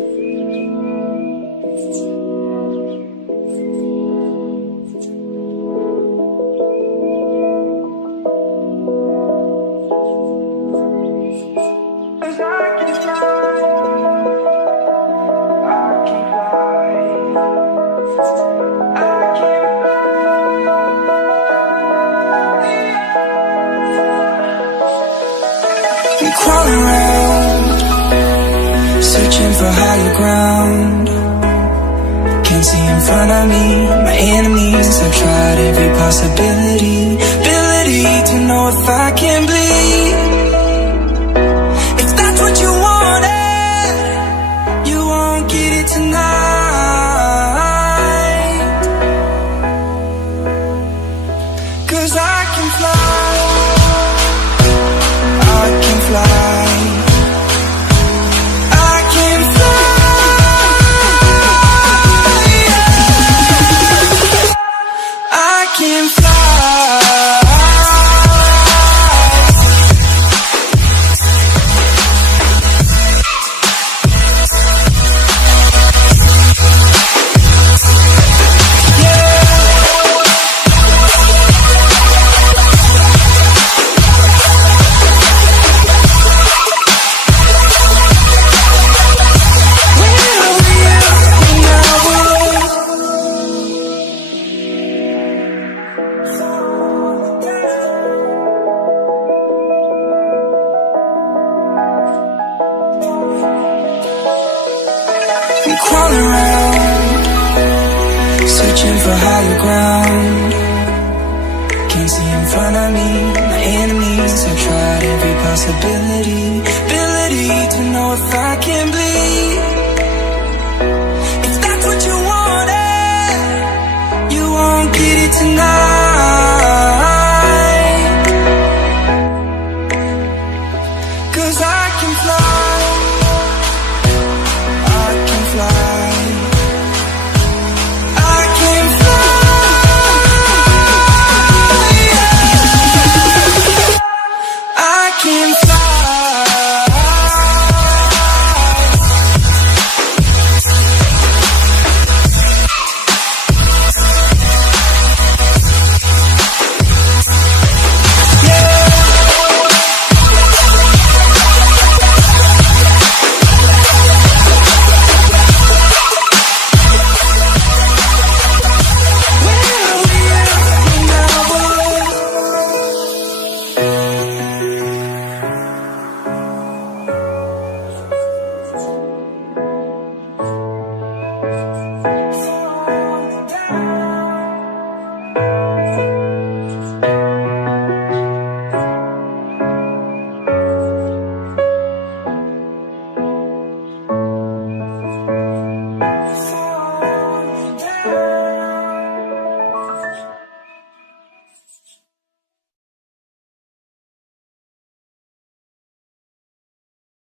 I'm crawling around, searching for higher ground. Can't see in front of me, my enemies. I've tried every possibility, ability to know if I can bleed. If that's what you wanted, you won't get it tonight. 'Cause I can fly, I can fly, I can fly, I can fly. I'm crawling around, searching for higher ground. Can't see in front of me, my enemies. I've tried every possibility,